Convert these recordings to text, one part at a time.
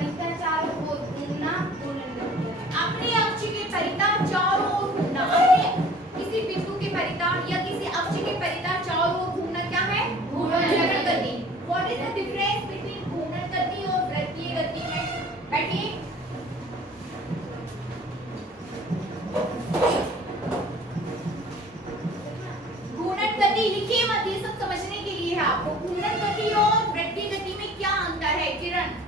परितः चारों ओर घूमना घूर्णन गति है। अपने अक्ष के परितः चारों ओर घूमना, अपने किसी बिंदु के परितः या किसी अक्ष के परितः चारों ओर घूमना क्या है? घूर्णन गति। What is the difference between घूर्णन गति और वृत्तीय गति में? बैठिए। घूर्णन गति लिखिए मत, ये सब समझने के लिए है आपको। घूर्णन गति और वृत्तीय गति में क्या अंतर है किरण?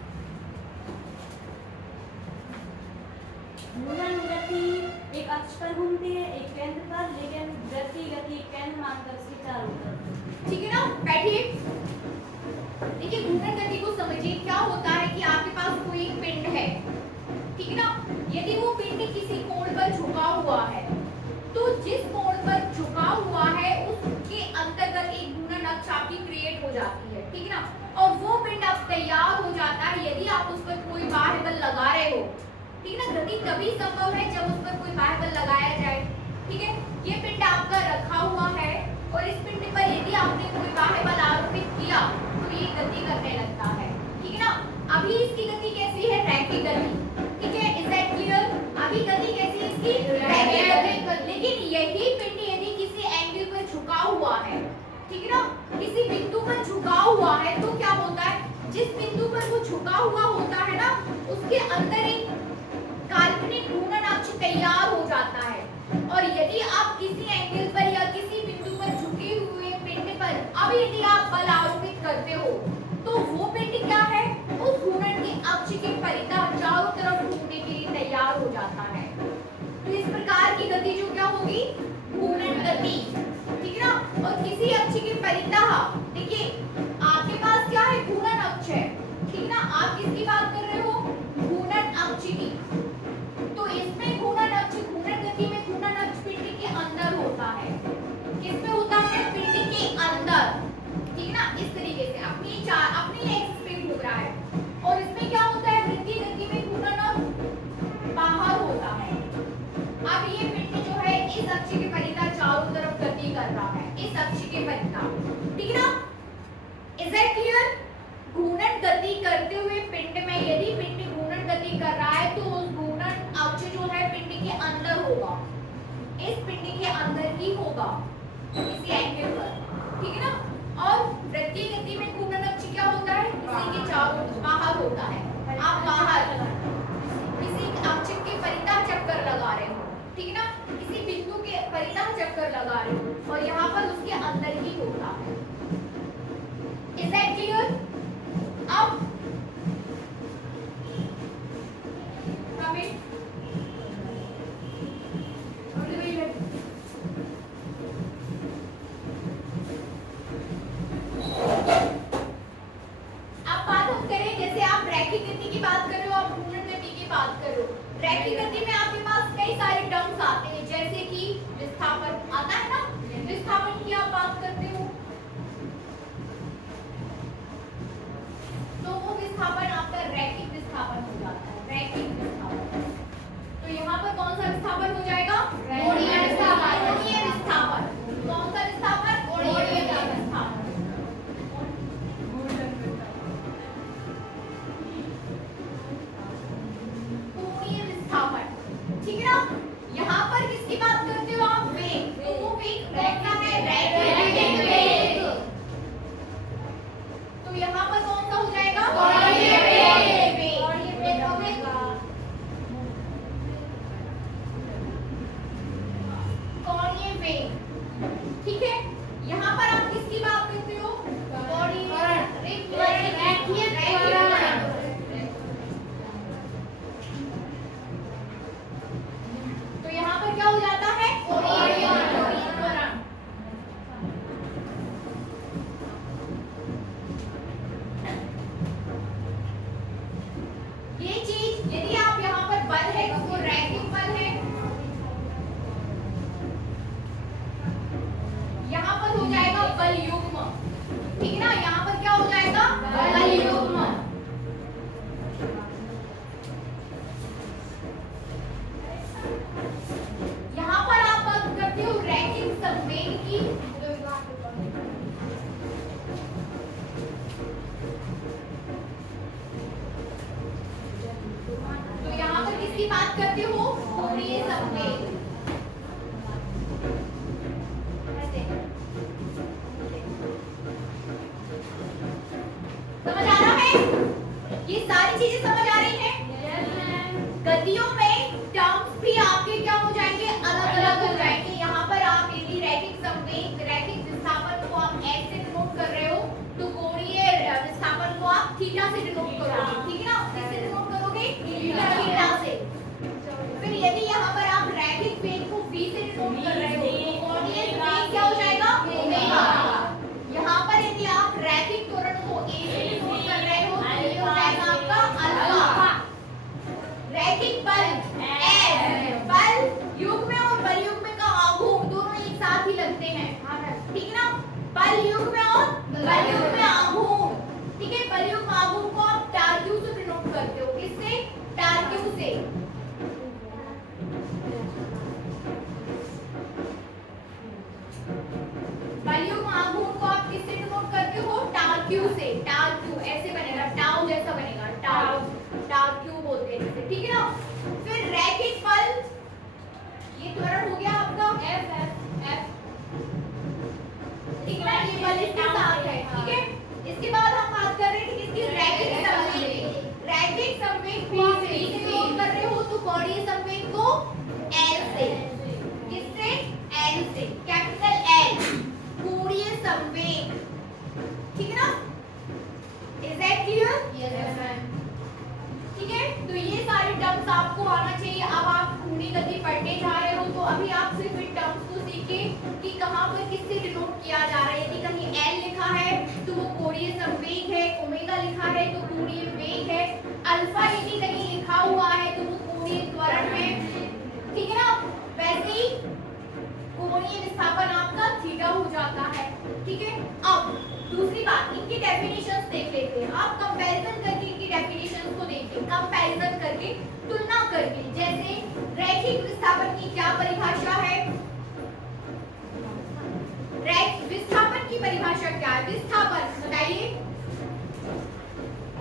घूर्णन गति एक अक्ष पर घूमती है, एक केंद्र पर, लेकिन वृत्तीय गति केंद्र मानकर उसके चारों तरफ। ठीक है ना, बैठिए। देखिए घूर्णन गति को समझिए। क्या होता है कि आपके पास कोई एक पिंड है, ठीक है ना, यदि वो पिंड किसी कोण पर झुका हुआ है तो जिस कोण पर झुका हुआ है उसके अंतर्गत एक घूर्णन अक्ष आपकी क्रिएट हो जाती है, ठीक है ना, और वो पिंड अब तैयार हो जाता है यदि आप उस पर कोई बाह्य बल लगा रहे हो, ठीक है ना। गति तभी संभव है जब उस पर कोई बाह्य बल लगाया जाए, ठीक है। ये पिंड आपका रखा हुआ है और इस पिंड पर यदि आपने कोई बाह्य बल आरोपित किया तो ये गति करने लगता है, ठीक है ना। अभी इसकी गति कैसी है? रैखिक गति, ठीक है। Is that clear? अभी गति कैसी है इसकी? रैखिक गति। लेकिन यही पिंड यदि किसी एंगल पर झुका हुआ है, ठीक है ना, किसी बिंदु पर झुका हुआ है, तो क्या होता है? जिस बिंदु पर वो झुका हुआ होता है ना, उसके अंदर एक काल्पनिक घूर्णन अक्ष तैयार हो जाता है। और यदि आप किसी एंगल पर या किसी बिंदु पर झुके हुए पिंड पर अब यदि आप बल आरोपित करते हो तो वो पिंड क्या है? उस घूर्णन के अक्ष के परितः चारों तरफ घूमने के लिए तैयार हो जाता है। तो इस प्रकार की गति जो क्या होगी? घूर्णन गति, ठीक है ना। और किसी अक्ष के परितः, देखिए आपके पास क्या है? घूर्णन अक्ष है, ठीक है ना। आप किसकी बात कर रहे हो? घूर्णन अक्ष की। तो इसमें घूर्णन अक्ष, घूर्णन गति में घूर्णन अक्ष पिंड के अंदर होता है। किसमें होता है? पिंड के अंदर, ठीक है ना। इस तरीके से अपनी एक्सिस पे घूम रहा है। और इसमें क्या होता है? वृत्तीय गति में घूर्णन अक्ष बाहर होता है। अब ये पिंड जो है इस अक्ष के परितः चारों तरफ गति कर रहा है, इस अक्ष के परितः, ठीक है ना। Is that clear? घूर्णन गति करते हुए पिंड में यदि पिंड घूर्णन गति कर रहा है तो उस घूर्णन अक्ष जो है पिंड के अंदर होगा, इस पिंड के अंदर ही होगा किसी एंगल पर, ठीक है ना। और वृत्तीय गति में घूर्णन अक्ष क्या होता है? किसी के चारों बाहर होता है। आप बाहर किसी अक्ष के परितः चक्कर लगा रहे हो, ठीक है ना, किसी बिंदु के परितः चक्कर लगा रहे हो और यहाँ पर उसके अंदर ही होता है। Is that clear? अब रैखिक गति की बात कर रहे हो, आप घूर्णन गति की बात कर रहे हो। रैखिक गति में आपके पास कई सारे टर्म्स आते हैं, जैसे कि विस्थापन आता है ना। विस्थापन की आप बात करते हो तो वो विस्थापन आपका रैखिक विस्थापन हो जाता है, रैखिक विस्थापन। तो यहाँ पर कौन सा विस्थापन हो जाएगा? कोणीय विस्थापन। कोणीय विस्थापन। कौन सा विस्थापन? कोणीय विस्थापन। ठीक है ना। यहाँ पर किसकी बात करते हो आप? वेग। तो वो वेग कौन सा है? रैखिक वेग। तो यहाँ पर कौन सा हो जाएगा? कोणीय वेग। कोणीय वेग होगा। कोणीय वेग, ठीक है। यहाँ पर आप किसकी बात करते हो? रैखिक त्वरण। तो यहाँ पर क्या हो जाता है? कोणीय त्वरण। बात करते हो कोणीय संवेग। समझ आ रहा है? ये सारी चीजें समझ आ रही हैं? गतियों में टर्म्स भी आपके क्या हो जाएंगे, अलग अलग हो जाएंगे। यहाँ पर आप यदि रैखिक संवेग, रैखिक विस्थापन को आप s से डिनोट कर रहे हो तो कोणीय विस्थापन को आप थीटा से डिनोट करोगे, ठीक है ना? किससे डिनोट करोगे? थीटा से। फिर यदि यहाँ पर आप रैखिक वेग को v से डिनोट कर रहे हो तो कोणीय वेग क्या हो जाएगा? ओमेगा। यहाँ पर यदि आप रैखिक त्वरण को a से डिनोट कर रहे हो तो ये हो जाएगा आपका अल्फा। रैखिक बल F, बल युग्म और बल युग्म का आघूर्ण दोनों एक साथ ही लगते हैं, ठीक है ना? बल युग्म और बल युग्म आघूर्ण, ठीक है? बल युग्म आघूर्ण को आप टार क्यू से डिनोट करते हो, किससे? टार क्यू से। बल युग्म आघूर्ण को आप किससे डिनोट करते हो? टार क्यू से। टार क्यू ऐसे बनेगा, टाउ जैसा बनेगा, टाउ, टार क्यू बोलते हैं जिसे, ठीक है ना? फिर रैखिक बल, ये त्वरण हो गया आपका F, ठीक है ना? ये बल इसके साथ है, ठीक है? इसके बाद हम बात कर रहे हैं कि इसकी रैखिक संवेग। रैखिक संवेग को आप v से डिनोट कर रहे हो तो कोणीय संवेग को L से, किससे? L से, कैपिटल L, कोणीय संवेग, ठीक है ना? Is that clear? Yes ma'am. ठीक है, तो ये सारे टर्म्स आपको आना चाहिए। अब आप पूरी गति पढ़ने जा रहे हो तो अभी आप सिर्फ इन टर्म्स को सीखें कि कहाँ पर किससे डिनोट किया जा रहा है। यदि कहीं L लिखा है तो वो कोणीय संवेग है, ओमेगा लिखा है तो कोणीय वेग है, अल्फा यदि कहीं लिखा हुआ है तो वो कोणीय त्वरण है, ठीक है ना? वैसे ही कोणीय विस्थापन आपका थीटा हो जाता है, ठीक है? अब दूसरी बात, इनकी डेफिनेशंस देख लेते हैं। आप कंपैरिजन करके इनकी डेफिनेशंस को देखिए, कंपैरिजन करके, तुलना करके। जैसे रैखिक विस्थापन की क्या परिभाषा है? रैखिक विस्थापन की परिभाषा क्या है? विस्थापन बताइए।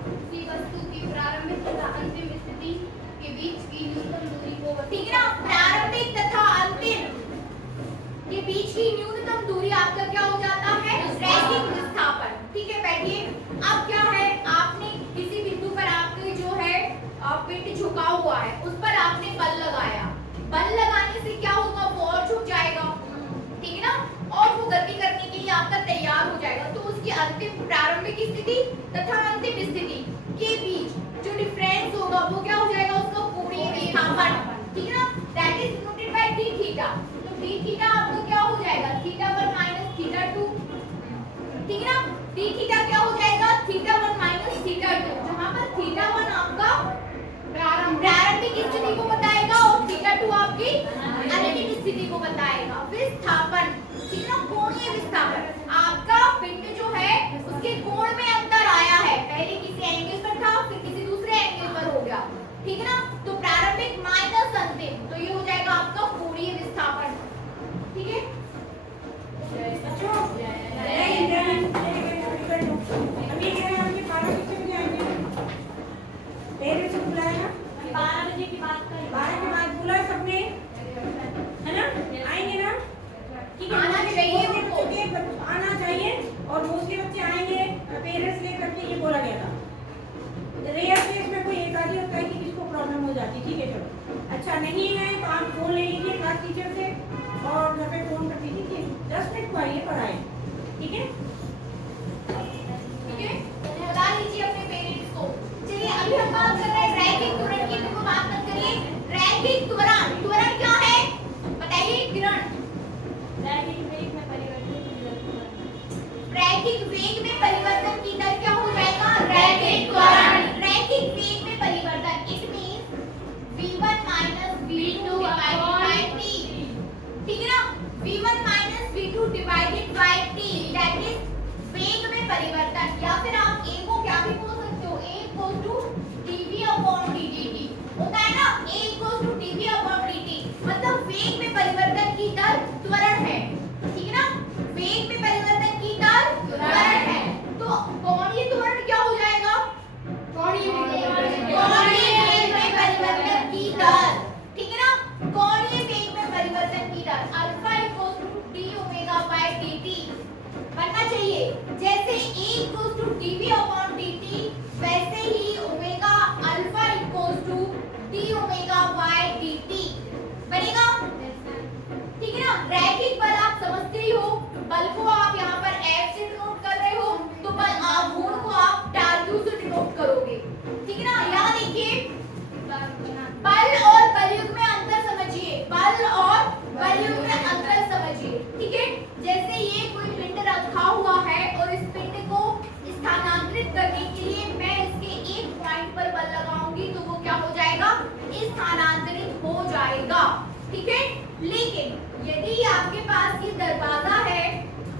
किसी वस्तु की प्रारंभिक तथा अंतिम स्थिति के बीच की न्यूनतम दूरी को, ठीक है ना? प्रारंभिक तथा अंतिम के बीच की न्यूनतम दूरी आपका क्या हो जाता है? रैखिक विस्थापन, ठीक है? बैठिए। अब क्या है, आपने किसी बिंदु पर आपके जो है पिंड झुका हुआ है, उस पर आपने बल लगाया। बल लगाने से क्या होगा? वो और झुक जाएगा, ठीक है ना? और वो गति करने के लिए आपका तैयार हो जाएगा। तो उसकी अंतिम प्रारंभिक स्थिति तथा अंतिम स्थिति के बीच जो डिफरेंस होगा वो क्या हो जाएगा? उसका कोणीय विस्थापन, ठीक है ना? That is denoted by d theta. तो d थीटा आपका क्या हो जाएगा? θ1 माइनस θ2, ठीक है ना? d थीटा क्या हो जाएगा? θ1 माइनस θ2, जहां पर θ1 आपका प्रारंभिक स्थिति को बताएगा और θ2 आपकी अंतिम स्थिति को बताएगा। विस्थापन, ठीक है ना? कोणीय विस्थापन, आपका पिंड जो है उसके कोण में अंतर आया है, पहले किसी एंगल पर था फिर किसी दूसरे एंगल पर हो गया, ठीक है ना? तो प्रारंभिक माइनस अंतिम, तो ये हो जाएगा आपका कोणीय विस्थापन, ठीक है? पेरेंट्स को बुलाया ना? 12 बजे की बात करें। 12 के बाद बुलाया सबने, है ना? आएंगे ना? ठीक है, आना चाहिए मोस्टली बच्चों के आना चाहिए और मोस्टली बच्चे आएंगे पेरेंट्स लेकर के, ये बोला गया था। रेयर केस में कोई एक आदमी होता है कि किसको प्रॉब्लम हो जाती है, ठीक है? चलो, अच्छा नहीं है तो आप फोन ले लीजिए क्लास टीचर से और घर पे फोन कर दीजिए कि 10 मिनट को आइए पढ़ाएं, ठीक है? ठीक है, बता लीजिए अपने पेरेंट्स को। चलिए अभी हम बात कर रहे हैं रैखिक त्वरण की, तो बात मत करिए। रैखिक त्वरण, त्वरण क्या है बताइए किरण? रैखिक वेग में परिवर्तन की दर। रैखिक वेग में परिवर्तन की दर क्या हो जाएगा? रैखिक त्वरण। रैखिक वेग में परिवर्तन, it means v1 v2 divided by t, ठीक है ना? v1 v2 divided by t, that is बल को आप यहाँ पर F से डिनोट कर रहे हो, तो बल आघूर्ण को आप W से डिनोट करोगे, ठीक है ना। यहाँ देखिए बल और बलयुग में अंतर समझिए, बल और बलयुग में अंतर समझिए, ठीक है। जैसे ये कोई पिंड रखा हुआ है और इस पिंड को स्थानांतरित करने के लिए मैं इसके एक पॉइंट पर बल लगाऊंगी तो वो क्या हो जाएगा, स्थानांतरित हो जाएगा, ठीक है। लेकिन यदि आपके पास ये दरवाजा है,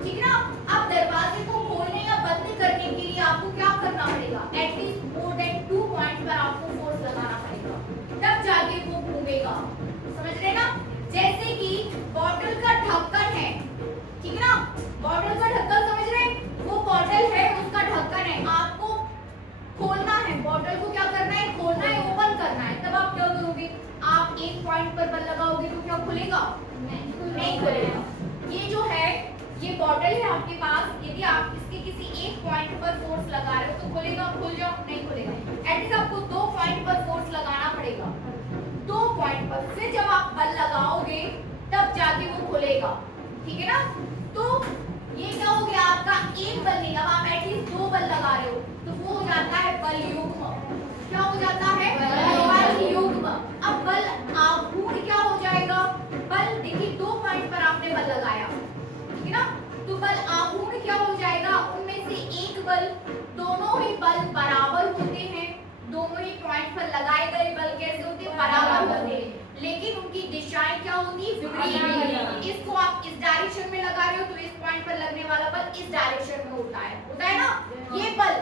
ठीक है ना, अब दरवाजे को खोलने या बंद करने के लिए आपको क्या करना पड़ेगा, एटलीस्ट मोर देन 2 पॉइंट पर आपको फोर्स लगाना पड़ेगा, तब जाके वो घूमेगा, समझ रहे ना। जैसे कि बॉटल का ढक्कन है, ठीक है ना, बॉटल का ढक्कन समझ रहे हैं, वो बॉटल है उसका ढक्कन है, आपको खोलना है, बॉटल को क्या करना है, खोलना है, ओपन करना है, तब आप क्या करोगे, आप एक पॉइंट पर बल लगाओगे तो क्या खुलेगा, नहीं खुलेगा। ये जो है ये बॉटल है आपके पास, यदि आप इसके किसी एक पॉइंट पर फोर्स लगा रहे हो तो खुलेगा, खुल जाओ, नहीं खुलेगा। एटलीस्ट आपको 2 पॉइंट पर फोर्स लगाना पड़ेगा, 2 पॉइंट पर, फिर जब आप बल लगाओगे तब जाके वो खुलेगा, ठीक है ना। तो ये क्या हो गया आपका एक बल नहीं, अब आप एटलीस्ट 2 बल लगा रहे हो तो वो हो जाता है बल युग्म, क्या हो जाता है, बल युग्म। अब बल आघूर्ण क्या हो जाएगा, बल देखिए 2 पॉइंट पर आपने बल लगाया, ठीक है ना, तो बल आघूर्ण क्या हो जाएगा, उनमें से एक बल, दोनों ही बल बराबर होते हैं, दोनों ही पॉइंट पर लगाए गए बल कैसे होते हैं, बराबर होते हैं, लेकिन उनकी दिशाएं क्या होंगी, विपरीत। इसको आप इस डायरेक्शन में लगा रहे हो तो इस पॉइंट पर लगने वाला बल इस डायरेक्शन में होता है ना। ये बल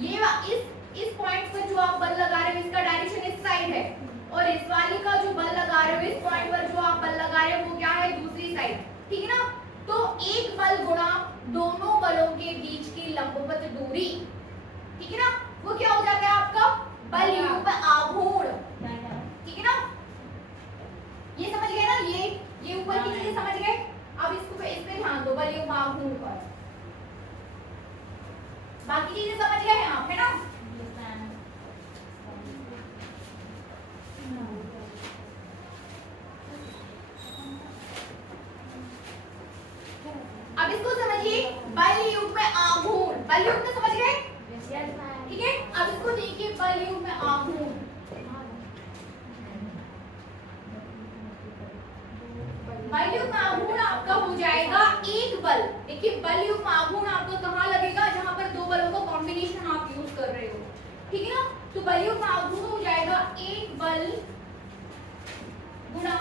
ये इस पॉइंट पर जो आप बल लगा रहे हो इसका डायरेक्शन इस साइड है, और इस वाली का जो बल लगा रहे हो इस पॉइंट पर जो आप बल लगा रहे हो वो क्या है, दूसरी साइड, ठीक है ना। तो एक बल गुणा दोनों बलों के बीच की लंबवत दूरी, ठीक है ना, वो क्या हो जाता है आपका बल युग्म आघूर्ण, ठीक है ना। ये समझ गए ना, ये ऊपर की चीजें समझ गए। अब इसको इस पे ध्यान दो, बल युग्म आघूर्ण पर, बाकी चीजें समझ गए हैं आप, है ना। अब इसको समझिए, बल युग्म आघूर्ण, बल युग्म समझ गए, ठीक है। अब इसको देखिए बल युग्म आघूर्ण, बल युग्म आघूर्ण आपका हो जाएगा एक बल। देखिए बल युग्म आघूर्ण आपका कहाँ लगेगा, जहां पर 2 बलों का कॉम्बिनेशन आप यूज कर रहे हो, ठीक है ना। तो बल युग्म आघूर्ण हो जाएगा एक बल गुणा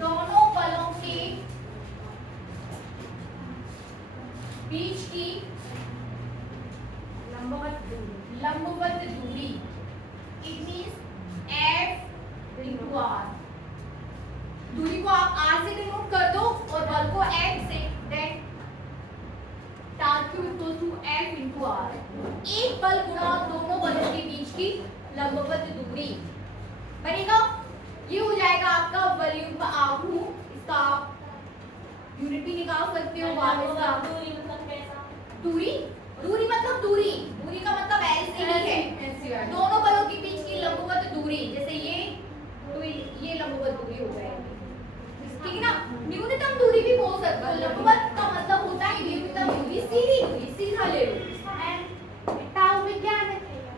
दोनों बलों के बीच की लंबवत दूरी, it means F into R। दूरी को आप R से डिनोट कर दो और बल को F से, then torque Q equal to F into R। एक बल गुणा दोनों बलों के बीच की लंबवत दूरी बनेगा, ये हो जाएगा आपका बल युग्म आघूर्ण। इसका आप यूनिट भी निकाल सकते हो, दूरी, दूरी मतलब दूरी, दूरी का मतलब ऐसे ही है, दोनों बलों के बीच की लंबवत दूरी, जैसे ये तो ये लंबवत दूरी हो जाएगी, ठीक है ना। न्यूनतम दूरी भी बोल सकते हो, लंबवत का मतलब होता है न्यूनतम दूरी, सीधी दूरी, सीधा ले लो। टाउ में क्या रखेगा,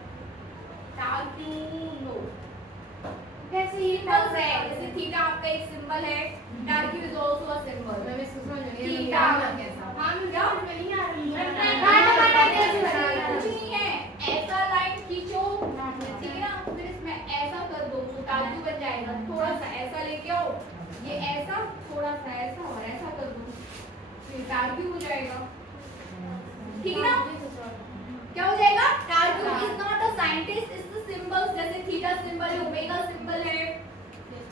टाउ क्यों नो, जैसे ही सिंबल है, जैसे थीटा आपका एक सिंबल है, tau Q is also a symbol, मैं इसको समझ नहीं, थीटा कैसा, हम जाओ नहीं आ रही है, कुछ नहीं है, ऐसा लाइन खींचो, ठीक है ना, फिर इसमें ऐसा कर दो तो टाउ क्यू बन जाएगा, थोड़ा सा ऐसा लेके आओ, ये ऐसा, थोड़ा सा ऐसा और ऐसा कर दो, फिर टाउ क्यू हो जाएगा, ठीक है ना। क्या हो जाएगा, tau Q is not a scientist, it's the symbols, जैसे थीटा सिंबल है, ओमेगा सिंबल है,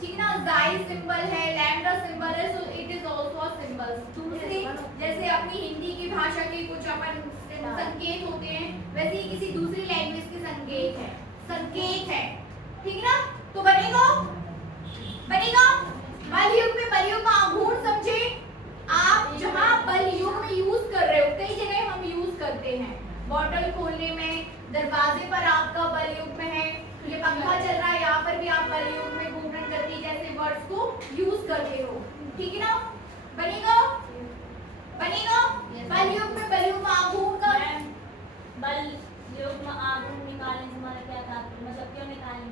ठीक ना, जाई सिंबल है, लैम्डा सिंबल है, so it is also a symbol. दूसरी जैसे अपनी हिंदी की भाषा के कुछ अपन संकेत होते हैं, वैसे ही किसी दूसरी लैंग्वेज के संकेत है, ठीक है ना। तो बनेगा बल युग्म, बल युग्म आघूर्ण समझे आप, जहां बल युग्म यूज कर रहे हो, कई जगह हम यूज करते हैं, बॉटल खोलने में, दरवाजे पर आपका बल युग्म है, ये पंखा चल रहा है, यहाँ पर भी आप बल युग में घूर्णन गति जैसे वर्ड्स को यूज करते हो, ठीक है ना? बनेगा बनेगा। बल युग में आघूर्ण का बल योग में आघूर्ण निकालने से हमारा क्या तात्पर्य, मतलब क्यों निकालेंगे?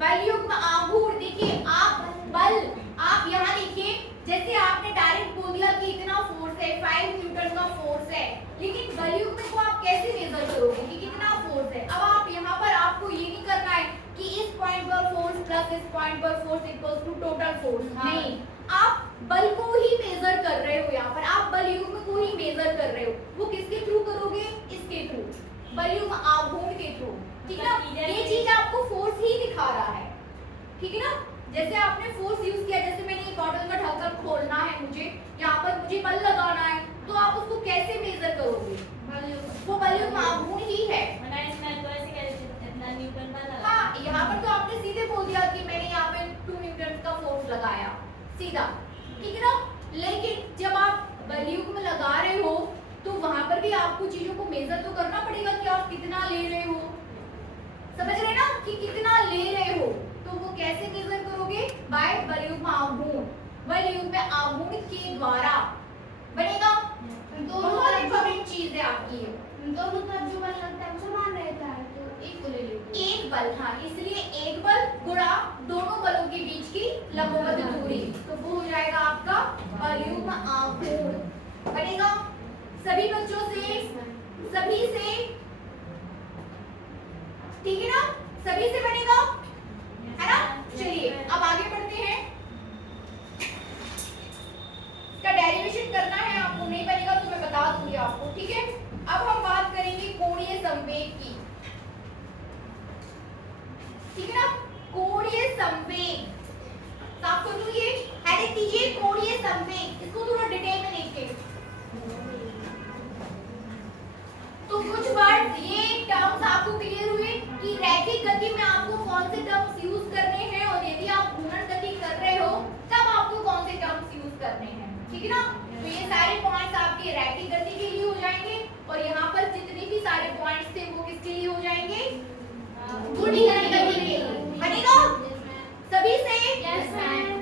बल युग में आघूर्ण, देखिए आप बल, आप यहाँ देखिए जैसे आपने डायरेक्ट बोल दिया कि इतना फोर्स है, 5 न्यूटन का फोर्स है, लेकिन बल युग में को आप कैसे मेजर करोगे कि कितना फोर्स है? अब आप यहाँ पर आपको ये नहीं करना है कि इस पॉइंट पर फोर्स प्लस इस पॉइंट पर force equals to total force, नहीं, आप बल को ही मेजर कर रहे हो। यहाँ पर आप बल युग्म को ही मेजर कर रहे हो। वो किसके थ्रू करोगे? इसके थ्रू, बल युग्म आघूर्ण के थ्रू, ठीक है ना? ये चीज आपको फोर्स ही दिखा रहा है, ठीक है ना? जैसे आपने फोर्स यूज किया, जैसे मैंने एक बॉटल का ढक्कन खोलना है, मुझे यहाँ पर मुझे बल लगाना है, तो आप उसको कैसे मेजर करोगे? वो बल युग्म आघूर्ण ही है। इसमें तो ऐसे कह रहे थे इतना न्यूटन बल लगा। हाँ, यहाँ पर तो आपने सीधे बोल दिया कि मैंने यहाँ पे 2 न्यूटन का फोर्स लगाया, सीधा, ठीक है ना? लेकिन जब आप बल युग्म लगा रहे हो तो वहां पर भी आपको चीजों को मेजर तो करना पड़ेगा कि आप कितना ले रहे हो, समझ रहे ना कि कितना ले रहे हो? तो वो कैसे मेजर करोगे? बाय बल युग्म आघूर्ण, बल युग्म आघूर्ण के द्वारा बनेगा। बहुत इंपॉर्टेंट चीज है आपकी ये। दोनों तरफ जो बल लगता है वो समान रहता है, तो एक को ले लेते हैं। एक बल, हाँ, इसलिए एक बल गुणा दोनों बलों के बीच की लंबवत दूरी, तो वो हो जाएगा आपका बल युग्म आघूर्ण बनेगा। सभी बच्चों से, सभी से, ठीक है ना? सभी से बनेगा, है ना? चलिए अब आगे बढ़ते हैं। इसका डेरिवेशन करना है आपको, नहीं बनेगा तो मैं बता दूंगी आपको, ठीक है? अब हम बात करेंगे कोणीय संवेग की, ठीक है ना? कोणीय संवेग साफ कर लीजिए, हेडिंग दीजिए कोणीय संवेग। इसको थोड़ा डिटेल में देखिए। तो कुछ वर्ड, ये टर्म्स आपको क्लियर हुए कि रैखिक गति में आपको कौन से टर्म्स यूज करने हैं, और यदि आप घूर्णन गति कर रहे हो तब आपको कौन से टर्म्स यूज करने हैं, ठीक है ना? तो ये सारे पॉइंट्स आपके रैखिक गति के लिए हो जाएंगे, और यहाँ पर जितने भी सारे पॉइंट्स थे वो किसके लिए हो जाएंगे? घूर्णन गति के लिए बनेगा। सभी से यस मैम।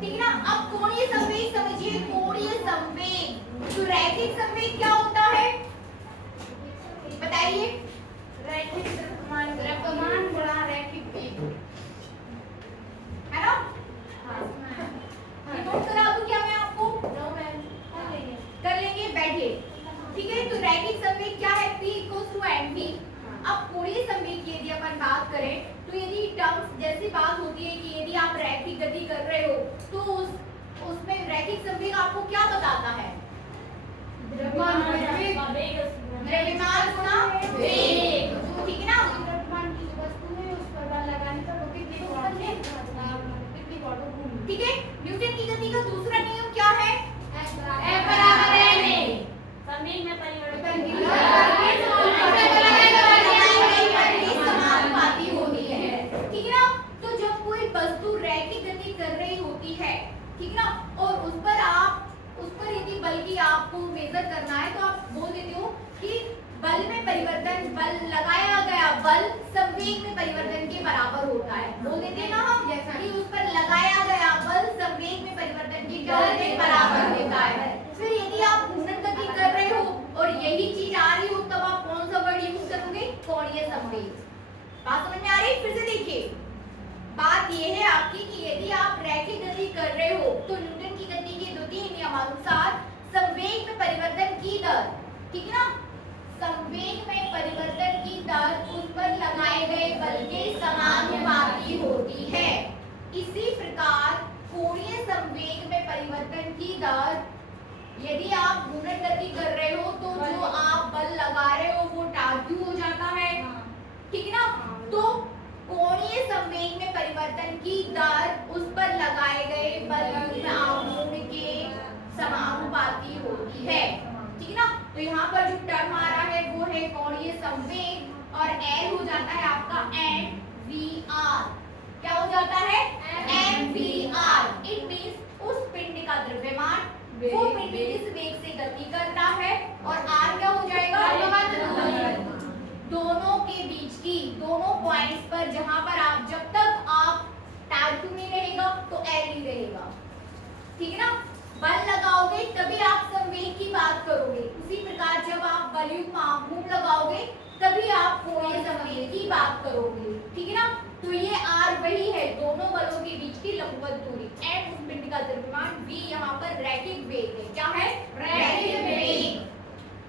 ठीक है ना? अब कोणीय संवेग समझिए, कोणीय संवेग। तो रैखिक संवेग क्या होता है बताइए? रैखिक द्रव्यमान गुणा रैखिक वेग, है ना? हाँ नोट करा दूं क्या मैं आपको? नो मैम, कर लेंगे, बैठिए, ठीक है? तो रैखिक संवेग क्या है? P = mv। अब कोणीय संवेग की यदि अपन बात करें तो यदि टर्म्स जैसी बात होती है कि यदि आप रैखिक गति कर रहे हो तो उसमें रैखिक संवेग आपको क्या बताता है? द्रव्यमान गुणा वेग, ठीक है ना? द्रव्यमान की जो वस्तु है उस पर बल लगाने पर वो कितनी बार घूमती ठीक है? न्यूटन की गति का दूसरा नियम क्या है? है। F बराबर m। संवेग में परिवर्तन समानुपाती होती है, ठीक है ना? तो जब कोई वस्तु रैखिक गति कर रही होती है, ठीक है ना, और उस पर यदि बल की आपको मेजर करना है तो आप बोल देते हो कि बल में परिवर्तन, बल लगाया गया बल संवेग में परिवर्तन के बराबर होता है। बोल देते हैं ना हम कि उस पर लगाया गया बल संवेग में परिवर्तन के बराबर होता है। फिर यदि आप घूर्णन गति कर रहे हो और यही चीज आ रही हो तब आप कौन सा वर्ड यूज करोगे? कोणीय संवेग। बात समझ में आ रही है? फिर से देखिए, बात यह है आपकी कि यदि आप रैखिक गति कर रहे हो तो न्यूटन की गति के द्वितीय नियमानुसार संवेग में परिवर्तन की दर, ठीक है ना, संवेग में परिवर्तन की दर उस पर लगाए गए बल के समानुपाती होती है। इसी प्रकार कोणीय संवेग में परिवर्तन की दर, यदि आप घूर्णन गति कर रहे हो तो जो आप बल लगा रहे हो वो टाक्यू हो जाता है, ठीक है ना? तो कोणीय संवेग में परिवर्तन की दर उस पर लगाए गए बल युग्म आघूर्ण के समानुपाती होती है, ठीक है ना? तो यहाँ पर जो टर्म आ रहा है वो है कोणीय संवेग, और L हो जाता है आपका n MVR। क्या हो जाता है? MVR। इट मींस उस पिंड का द्रव्यमान वो पिंड किस वेग से गति करता है और R क्या हो जाएगा? दोनों के बीच की दोनों पॉइंट्स पर जहां पर आप जब तक आप टाइप नहीं रहेगा तो L नहीं रहेगा, ठीक है ना। बल लगाओगे तभी आप संवेग की बात करोगे, उसी प्रकार जब आप बलयुक्त आघूर्ण लगाओगे तभी आप कोणीय संवेग की बात करोगे, ठीक है ना। तो ये R वही है दोनों बलों के बीच की लंबवत दूरी, M उस पिंड का द्रव्यमान, V यहाँ पर रैखिक वेग है। क्या है? रैखिक वेग,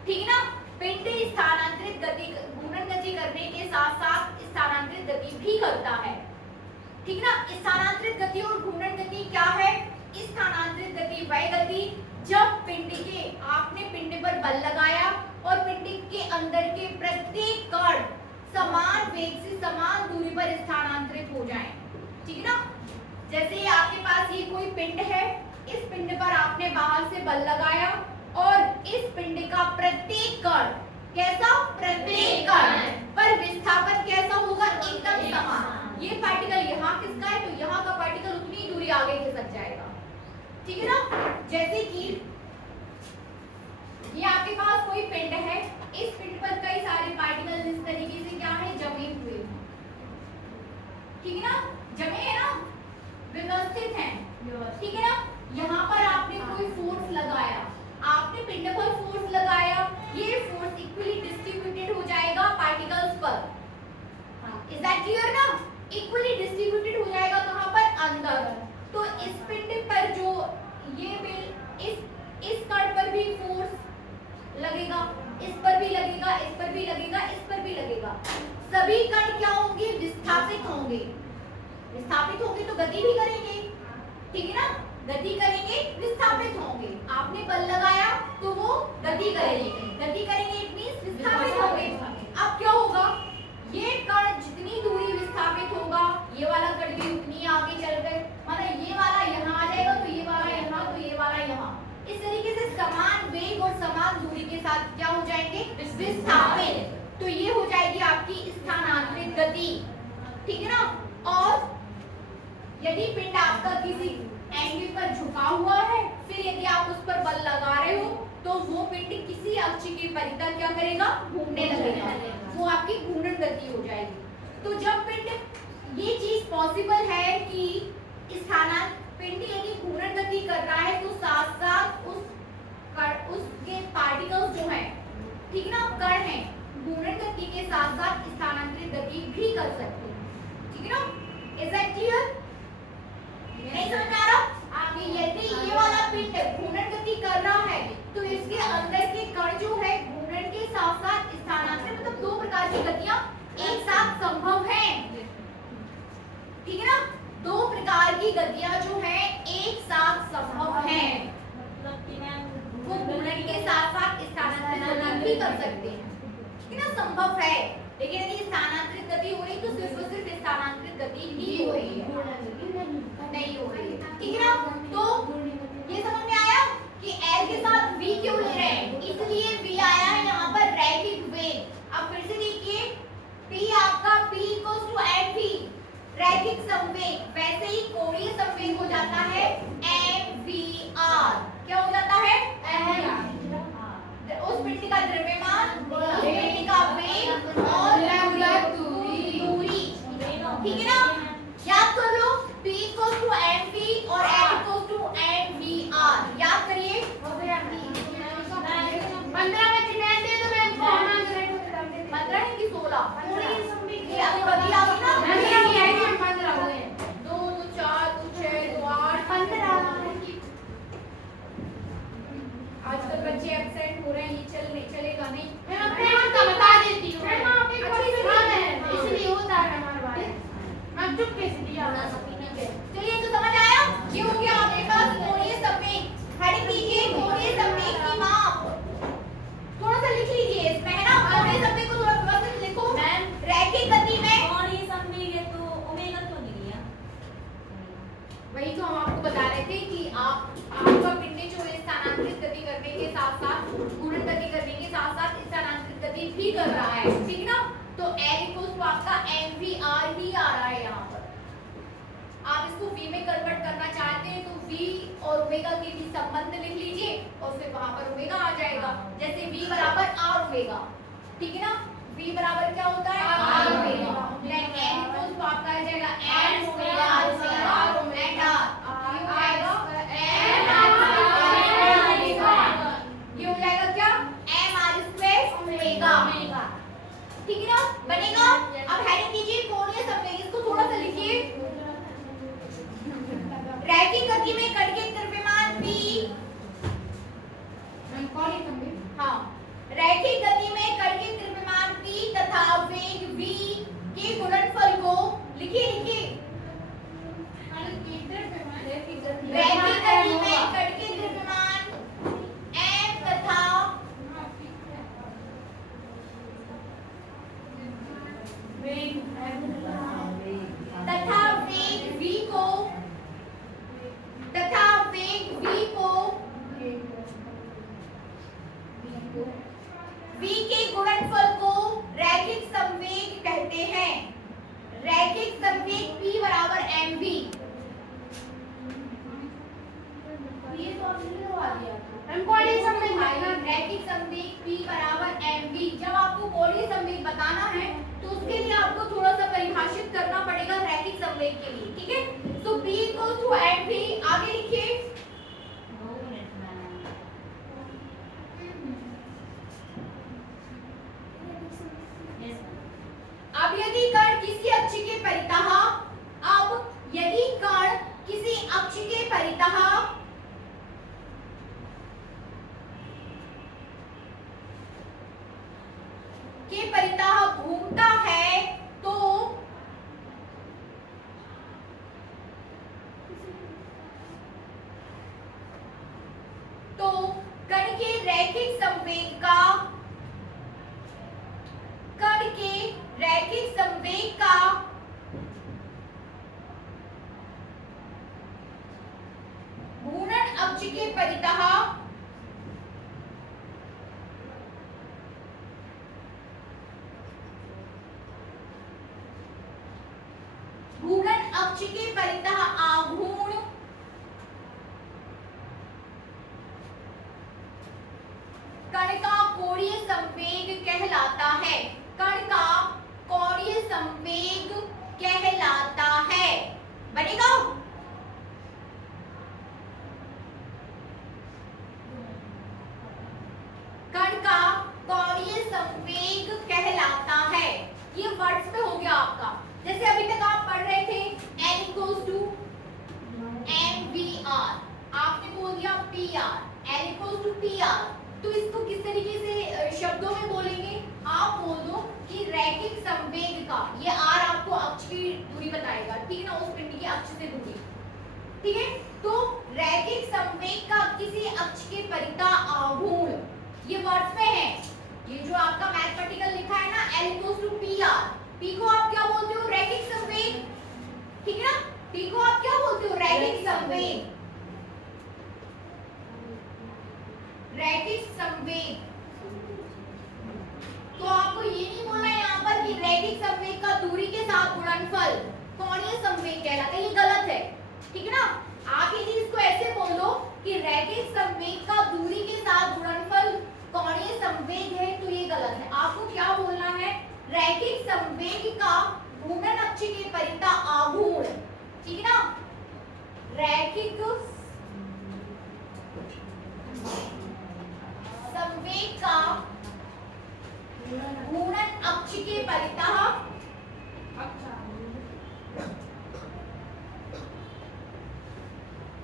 ठीक है ना। पिंड स्थानांतरित गति घूर्णन गति करने के साथ साथ स्थानांतरित गति भी करता है, ठीक ना। स्थानांतरित गति और घूर्णन गति क्या है? स्थानांतरित गति वह गति जब पिंड के आपने पिंड पर बल लगाया और पिंड के अंदर के प्रत्येक कण समान वेग से समान दूरी पर स्थानांतरित हो जाएं, ठीक ना। जैसे आपके पास ये कोई पिंड है, इस पिंड पर आपने बाहर से बल लगाया और इस पिंड का प्रत्येक कण कैसा? प्रत्येक कण पर विस्थापन कैसा होगा? एकदम समान। ये पार्टिकल यहाँ किसका है तो यहाँ का पार्टिकल उतनी ही दूरी आगे खिसक जाएगा, ठीक है ना। जैसे कि ये आपके पास कोई पिंड है, इस पिंड पर कई सारे पार्टिकल इस तरीके से क्या है? जमे हुए, ठीक है ना। जमे है ना, व्यवस्थित हैं, ठीक है ना। यहाँ पर आपने कोई फोर्स लगाया, आपने पिंड पर फोर्स लगाया, ये फोर्स इक्वली डिस्ट्रीब्यूटेड हो जाएगा पार्टिकल्स पर। इज दैट क्लियर ना? इक्वली डिस्ट्रीब्यूटेड हो जाएगा कहाँ पर? अंदर। तो इस पिंड पर जो ये इस कण पर भी फोर्स लगेगा, इस पर भी लगेगा, इस पर भी लगेगा, इस पर भी लगेगा। सभी कण क्या होंगे? विस्थापित होंगे। विस्थापित होंगे तो गति भी करेंगे, ठीक है ना। गति करेंगे, विस्थापित होंगे। आपने बल लगाया तो वो गति करेंगे, गति करेंगे इट मींस विस्थापित होंगे। अब क्या होगा? ये कण जितनी दूरी विस्थापित होगा, ये वाला कण भी उतनी आगे चल गए, मतलब ये वाला यहाँ आ जाएगा तो ये वाला यहाँ, तो ये वाला यहाँ। इस तरीके से समान वेग और समान दूरी के साथ क्या हो जाएंगे? विस्थापित। तो ये हो जाएगी आपकी स्थानांतरित गति, ठीक है ना। और यदि पिंड आपका किसी एंगल पर झुका हुआ है, फिर यदि आप उस पर बल लगा रहे हो तो वो पिंड किसी अक्ष के परितः क्या करेगा? घूमने लगेगा, वो आपकी घूर्णन गति हो जाएगी। तो जब पिंड ये चीज पॉसिबल है कि पिंड यदि घूर्णन गति कर रहा है तो साथ साथ उसके पार्टिकल्स जो हैं, ठीक है ना, कण हैं, घूर्णन गति के साथ साथ स्थानांतरित गति भी कर सकते हैं, ठीक है ना। Is that clear? नहीं समझ आ रहा? कि यदि ये वाला पिंड घूर्णन गति कर रहा है तो इसके अंदर के कण जो है घूर्णन के साथ साथ स्थानांतरित, मतलब दो प्रकार की गतियां एक साथ संभव हैं, ठीक है ना। दो प्रकार की गतियां जो है एक साथ संभव हैं, मतलब कि मैम वो घूर्णन के साथ साथ स्थानांतरित गति भी कर सकते हैं, ठीक है ना, संभव है। लेकिन यदि स्थानांतरित गति हो रही तो सिर्फ और सिर्फ स्थानांतरित गति ही हो रही है, नहीं हो रही है, ठीक है ना। तो ये समझ में आया कि L के साथ V क्यों ले रहे हैं? इसलिए V आया है यहाँ पर रैखिक वेग। अब फिर से देखिए, P आपका P इक्वल्स टू mv रैखिक संवेग, वैसे ही कोणीय संवेग हो जाता है mvr। क्या हो जाता है? उस पिंड का द्रव्यमान, उस पिंड का वेग और दूरी, ठीक है ना। याद कर लो, P इक्वल्स टू mv और L इक्वल्स टू mvr। याद करिए। 15 में चिन्ह दे तो मैं 15 है कि 16? ये अभी बदली आ गई ना, 15 हो गए, 2 2 4 2 6 2 8 15। आजकल बच्चे एब्सेंट हो रहे हैं, ये चलेगा नहीं। मैं अपने में कन्वर्ट करना चाहते हैं तो V और ओमेगा के बीच संबंध लिख लीजिए और फिर वहां पर ओमेगा आ जाएगा। जैसे V बराबर R ओमेगा, ठीक है ना, V बराबर क्या होता है R omega, then N equals to आपका आ जाएगा N omega R omega and R, ये हो जाएगा N ओमेगा, ये हो जाएगा क्या M R स्क्वायर ओमेगा, ठीक है ना, बनेगा। अब हेडिंग कीजिए कोणीय संवेग, इसको थोड़ा सा लिखिए। रैखिक गति में कण के द्रव्यमान P, हाँ, रैखिक गति में कण के द्रव्यमान P तथा वेग V के गुणनफल को लिखिए रैखिक गति में कण के द्रव्यमान M तथा वेग V को V के गुणनफल को रैखिक संवेग कहते हैं। रैखिक संवेग P बराबर mv, ये तो आपने करवा दिया था। रैखिक संवेग P बराबर mv, जब आपको कोणीय संवेग बताना है तो उसके लिए आपको थोड़ा सा परिभाषित करना पड़ेगा रैखिक संवेग के लिए, ठीक है। तो P इक्वल्स टू mv, आगे लिखिए। अब यदि कण किसी अक्ष के परितः, अब यदि कण किसी अक्ष के परितः घूमता है तो कण के रैखिक संवेग का घूर्णन अक्ष के परितः आघूर्ण कण का कोणीय संवेग कहलाता है। कण का कोणीय संवेग कहलाता है, बनेगा। कण का कोणीय संवेग कहलाता है, ये वर्ड्स में हो गया आपका। जैसे अभी तक आप पढ़ रहे थे N इक्वल्स टू mvr, आपने बोल दिया pr, N equals to pr, तो इसको किस तरीके से शब्दों में बोलेंगे? आप बोल दो कि रैखिक संवेग का, ये r आपको अक्ष की दूरी बताएगा, ठीक है ना, उस पिंड की अक्ष से दूरी, ठीक है। तो रैखिक संवेग का किसी अक्ष के परितः आघूर्ण, ये वर्ड्स में है। ये जो आपका मैथमेटिकल लिखा है ना L equals to pr, P को आप क्या बोलते हो? रैखिक संवेग, ठीक है ना। P को आप क्या बोलते हो? रैखिक संवेग, रैखिक संवेग। तो आपको ये नहीं बोलना है यहाँ पर कि रैखिक संवेग का दूरी के साथ गुणनफल कोणीय संवेग कहलाता है, ये गलत है, ठीक है ना। आप यदि इसको ऐसे बोल दो कि रैखिक संवेग का दूरी के साथ गुणनफल कोणीय संवेग है, तो ये गलत है। आपको क्या बोलना है? रैखिक संवेग का घूर्णन अक्ष के परितः आघूर्ण, ठीक है ना। रैखिक संवेग का घूर्णन अक्ष के परितः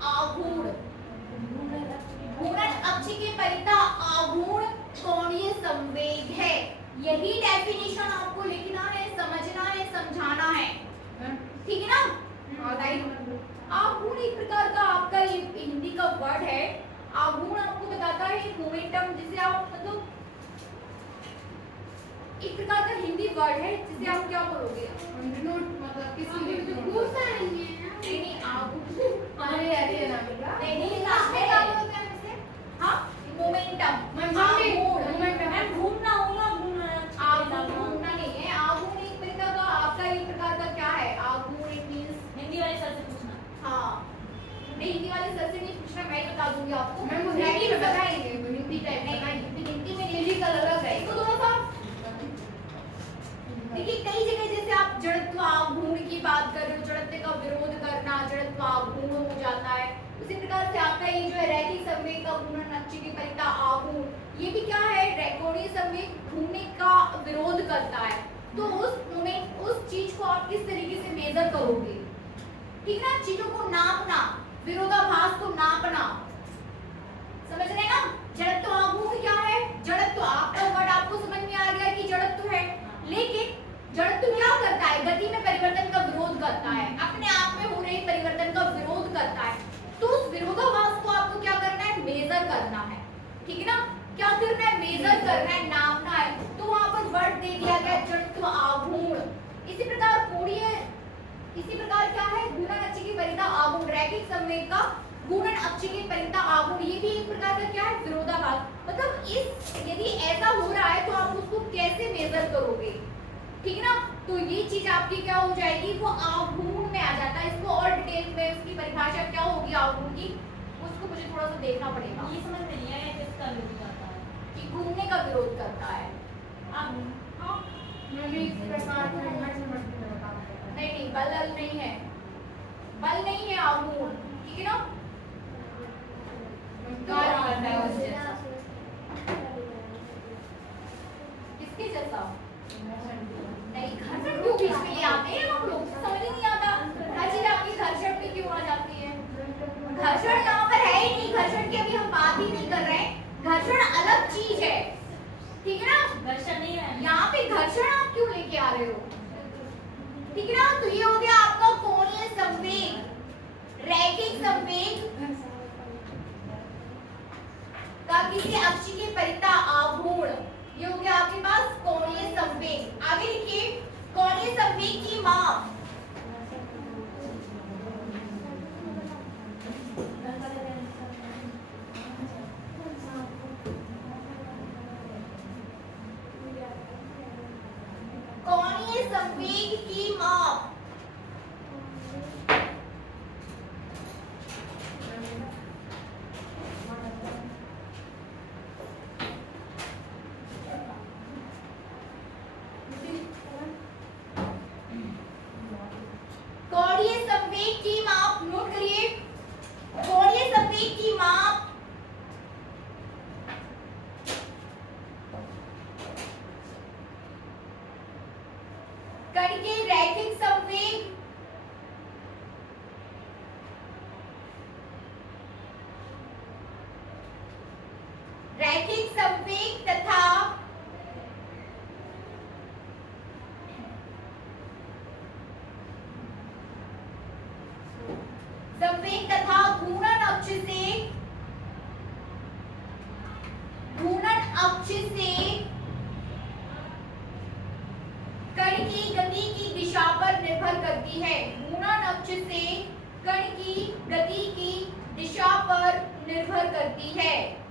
आघूर्ण, घूर्णन अक्ष के परितः आघूर्ण कोणीय संवेग है। यही डेफिनेशन आपको लिखना है, समझना है, समझाना है, ठीक है ना। आघूर्ण एक प्रकार का आपका ये हिंदी का वर्ड है। आघूर्ण आपको बताता है मोमेंटम, जिसे आप मतलब एक प्रकार का हिंदी वर्ड है जिसे आप क्या बोलोगे? मतलब किसी नहीं आघूर्ण, अरे अरे ना बेटा, नहीं क्या बोलते हैं इसे? हाँ, मोमेंटम, आघूर्ण, घूमना होगा, घूमना नहीं है। आघूर्ण एक प्रकार का आपका एक प्रकार का क्या है? आघूर्ण इट मींस, हिंदी वाले सर से पूछना। हाँ, नहीं हिंदी वाले सर से नहीं पूछना, मैं ही बता दूंगी आपको। मैम मुझे हिंदी में बताएंगे, हिंदी टाइप नहीं बताएंगे। हिंदी में नहीं अलग है, इसको थोड़ा सा देखिए कई जगह जैसे आप जड़त्व आघूर्ण की बात कर रहे हो, जड़त्व का विरोध करना जड़त्व आघूर्ण हो जाता है। उसी प्रकार से आपका ये जो है रैखिक संवेग का घूर्णन अक्ष की परिता आघूर्ण, ये भी क्या है, कोणीय संवेग घूमने का विरोध करता है। तो उस मोमेंट उस चीज को आप किस तरीके से मेजर करोगे, ठीक ना, चीजों को नापना, विरोधाभास को नापना, समझ रहे हैं ना। जड़त्व आघूर्ण क्या है, जड़त्व, आपका वर्ड आपको समझ में आ गया कि जड़त्व है, लेकिन जड़त्व क्या करता है, गति में परिवर्तन का विरोध करता है, अपने आप में हो रहे परिवर्तन का विरोध करता है। तो उस विरोधाभास को आपको क्या करना है, मेजर करना है, ठीक है ना। क्या करना है, मेजर करना है, नापना है। तो वहां पर वर्ड दे दिया गया जड़त्व आघूर्ण। इसी प्रकार कोणीय, इसी प्रकार क्या है, घूर्णन अक्ष की परिता आघूर्ण, रैखिक संवेग का घूर्णन अक्ष की परिता आघूर्ण, ये भी एक प्रकार का क्या है, विरोधाभास। मतलब इस यदि ऐसा हो रहा है तो आप उसको कैसे मेजर करोगे, ठीक है ना। तो ये चीज आपकी क्या हो जाएगी, वो आघूर्ण में आ जाता है। इसको और डिटेल में उसकी परिभाषा क्या होगी आघूर्ण की, उसको मुझे थोड़ा सा देखना पड़ेगा। ये समझ में नहीं आया किसका विरोध करता है, कि घूमने का विरोध करता है। आप मैं भी इस प्रकार से मैं समझ के बता रहा हूँ। नहीं बल नहीं है, बल नहीं है आघूर्ण, ठीक है ना। कार्य करता है उससे। किसके जैसा, नहीं घर्षण क्यों बीच में ले आते हैं हम लोग, समझ ही नहीं आता हर चीज आपकी घर्षण में क्यों आ जाती है। घर्षण यहाँ पर है ही नहीं, घर्षण की अभी हम बात ही नहीं कर रहे हैं, घर्षण अलग चीज है, ठीक है ना। घर्षण नहीं है यहाँ पे घर्षण आप क्यों लेके आ रहे हो, ठीक है ना। तो ये हो गया आपका कोणीय संवेग, रैखिक संवेग का किसी अक्ष की परिता आघूर्ण, ये हो गया आपके पास कोणीय संवेग। आगे लिखिए, कोणीय संवेग की माप, कोणीय संवेग की माप, कोणीय संवेग की माप नोट करिए, कोणीय संवेग की माप कण के रैखिक संवेग, रैखिक संवेग तथा संवेग तथा घूर्णन अक्ष से, घूर्णन अक्ष से कण की गति की दिशा पर निर्भर करती है। घूर्णन अक्ष से कण की गति की दिशा पर निर्भर करती है।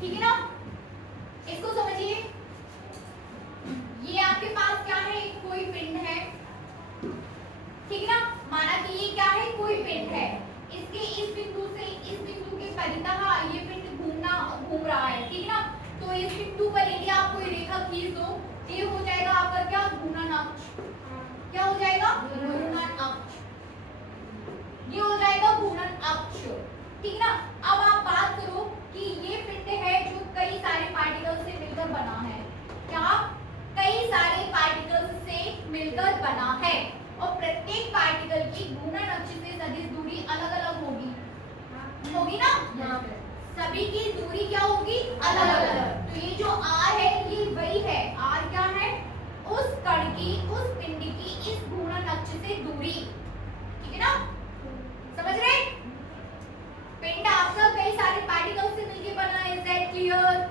ठीक है ना, इसको समझिए। ये आपके पास क्या है, कोई पिंड है, ठीक है ना। माना कि ये क्या है, कोई पिंड है, इसके इस बिंदु से इस बिंदु के परितः ये पिंड घूम रहा है, ठीक है ना। तो इस बिंदु पर यदि आप कोई रेखा खींच दो, ये हो जाएगा आपका क्या, घूर्णन अक्ष। क्या हो जाएगा, घूर्णन अक्ष, ये हो जाएगा घूर्णन अक्ष, ठीक है ना। अब आप बात करो कि ये पिंड है जो कई सारे पार्टिकल्स से मिलकर बना है, क्या, कई सारे पार्टिकल्स से मिलकर बना है, और प्रत्येक पार्टिकल की घूर्णन अक्ष से सदिश दूरी अलग अलग होगी, होगी ना। सभी की दूरी क्या होगी, अलग अलग। तो ये जो r है ये वही है, r क्या है, उस कण की, उस पिंड की इस घूर्णन अक्ष से दूरी, ठीक है ना, समझ रहे। पिंड आपका कई सारे पार्टिकल से मिलकर बना है, इज दैट क्लियर,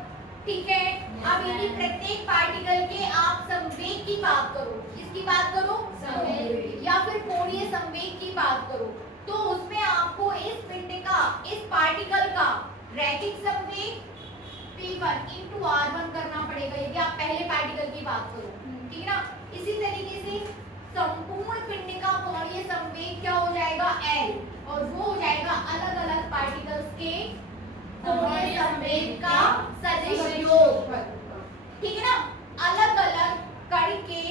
ठीक है। अब यदि प्रत्येक पार्टिकल के आप संवेग की बात करो, किसकी बात करो, संवेग, या फिर कोणीय संवेग की बात करो, तो उसमें आपको इस पिंड का, इस पार्टिकल का रैखिक संवेग P1 into R1 करना पड़ेगा यदि आप पहले पार्टिकल की बात करो, ठीक है ना। इसी तरीके से संपूर्ण पिंड का कोणीय संवेग क्या हो जाएगा L, और वो हो जाएगा अलग अलग पार्टिकल्स के कोणीय संवेग का सदिश योग, ठीक है ना। अलग अलग कण के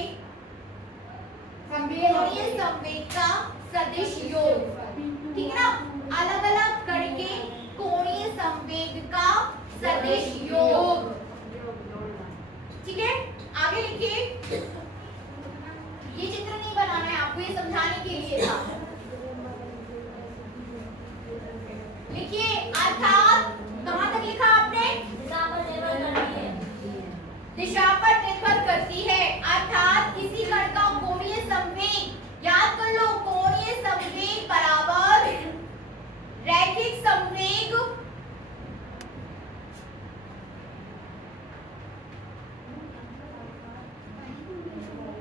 कोणीय संवेग का सदिश योग, ठीक है ना। अलग अलग कण के कोणीय संवेग का सदिश योग, ठीक है। आगे लिखिए, ये चित्र नहीं बनाना है आपको, ये समझाने के लिए था। लिखिए, अर्थात कहां तक लिखा आपने? दिशा पर निर्भर करती है, अर्थात किसी कण का कोणीय संवेग, याद कर लो, कोणीय संवेग बराबर रैखिक संवेग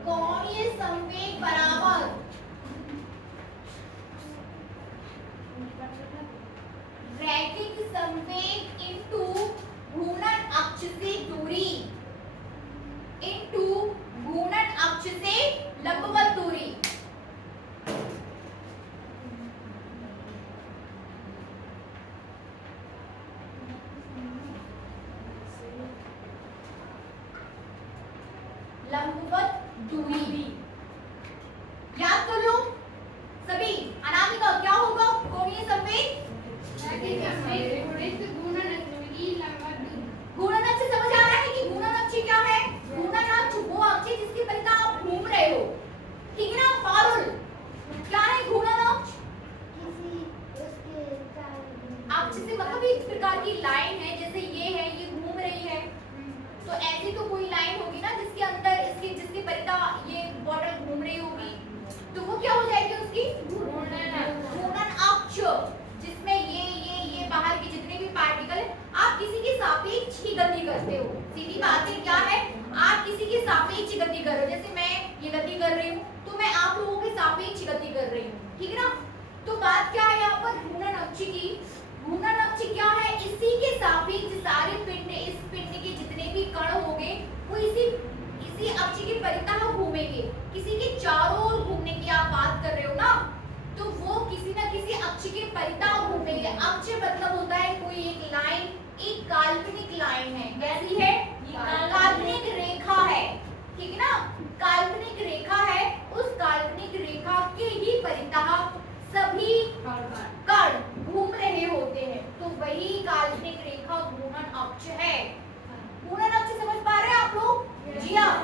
कोणीय संवेग बराबर रैखिक संवेग इनटू घूर्णन अक्ष से दूरी इनटू घूर्णन अक्ष से लंबवत दूरी। लंबवत दूरी याद कर लो सभी। अनामिका क्या होगा कोणीय संवेग? घूर्णन अक्ष समझ आ रहा है कि घूर्णन अक्ष क्या है? घूर्णन अक्ष वो अक्ष जिसके परिधि आप घूम रहे हो, ठीक है ना। पारुल क्या है घूर्णन अक्ष? अक्ष से मतलब एक प्रकार की लाइन है, जैसे ये है, ये घूम रही है, तो ऐसी तो कोई लाइन होगी ना जिसके अंदर इसके जिसके परिधि ये बॉर्डर घूम रही होगी, तो वो क्या हो जाएगी उसकी घूर्णन अक्ष, जिसमें ये बाहर के जितने भी पार्टिकल आप किसी के सापेक्ष ही गति करते हो। सीधी बात है क्या है, आप किसी के सापेक्ष गति कर रहे हो, जैसे मैं ये गति कर रही हूँ तो मैं आप लोगों के सापेक्ष गति कर रही हूँ, ठीक है ना। तो बात क्या है यहाँ पर घूर्णन अक्ष की। घूर्णन अक्ष क्या है? इसी के सापेक्ष सारे पिंड, इस पिंड के जितने भी कण होंगे वो इसी अक्ष के परितः घूमेंगे। किसी के चारों ओर घूमने की आप बात कर रहे हो ना, तो वो किसी ना किसी अक्ष के परितः घूमेंगे। अक्ष मतलब होता है कोई एक लाइन, एक काल्पनिक लाइन है। कैसी है? काल्पनिक रेखा है, ठीक है ना। काल्पनिक रेखा है, उस काल्पनिक रेखा के ही परितः सभी कण घूम रहे होते हैं, तो वही काल्पनिक रेखा घूर्णन अक्ष है। घूर्णन अक्ष समझ पा रहे हैं आप लोग? जी हाँ।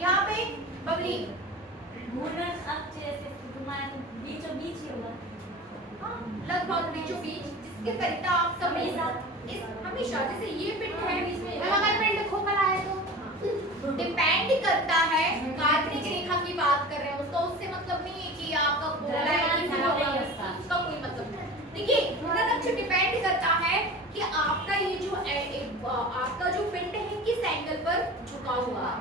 यहाँ पे बबली घूर्णन अक्ष ऐसे तुम्हारे बीचों बीच ही होगा, लगभग बीचों बीच, जिसके परितः आप हमेशा जैसे ये पिंड है, अगर पिंड खोखला है तो डिपेंड करता है। काल्पनिक रेखा की बात कर रहे हैं, उसका उससे मतलब नहीं है कि आपका गोला है कि भरा हुआ है, उसका कोई मतलब नहीं। देखिए घूर्णन अक्ष डिपेंड करता है कि आपका ये जो आपका जो पिंड है किस एंगल पर झुका हुआ है,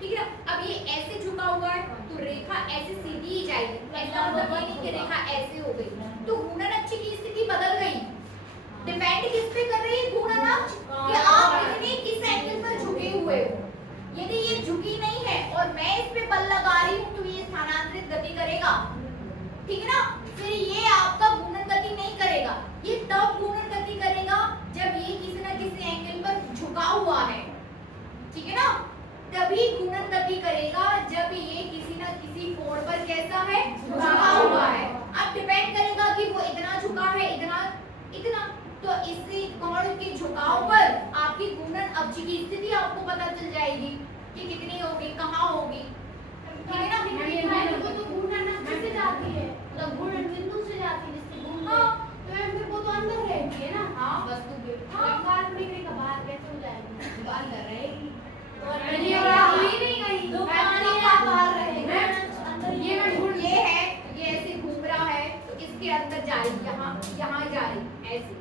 ठीक है ना। अब ये ऐसे झुका हुआ है तो रेखा ऐसे सीधी ही जाएगी, ऐसा मतलब नहीं कि रेखा ऐसे हो गई, तो घूर्णन अक्ष की स्थिति बदल गई। डिपेंड किस पे कर रही है घूर्णन अक्ष कि आप इतने किस एंगल पर झुके हुए हो। यदि ये झुकी नहीं है और मैं इस पे बल लगा रही हूँ तो ये स्थानांतरित गति करेगा, ठीक है ना। फिर ये आपका घूर्णन गति नहीं करेगा, ये तब घूर्णन गति करेगा जब ये किसी न किसी एंगल पर झुका हुआ है, ठीक है ना। तभी घूर्णन गति करेगा जब ये किसी न किसी कोण पर कैसा है? झुका हुआ है। अब डिपेंड करेगा कि वो इतना झुका है, इतना, तो इसी कोण के झुकाव पर आपकी घूर्णन अक्ष की स्थिति आपको पता चल जाएगी कि कितनी होगी, कहाँ होगी, ठीक है ना। वो तो घूर्णन अक्ष से जाती है, मतलब घूर्णन बिंदु से जाती है जिसके घूमने, तो फिर वो तो अंदर रहती है ना। हाँ वस्तु के काल्पनिक रेखा बाहर कैसे हो जाएगी? तो अंदर रहेगी, ये है, ये ऐसे घूम रहा है तो इसके अंदर जा रही, यहाँ जा रही ऐसे,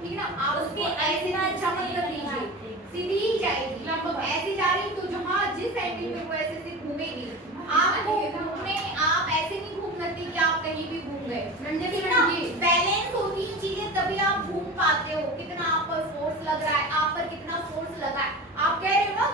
ठीक है ना। आप उसके ऐसे ना अच्छा मतलब लीजिए, सीधी ही जाएगी, ऐसे जा रही तो जहाँ जिस एंगल में वो ऐसे घूमेगी, आपको घूमने आप ऐसे नहीं घूम सकते कि आप कहीं भी घूम गए, ठीक है ना। बैलेंस होती है चीजें तभी आप घूम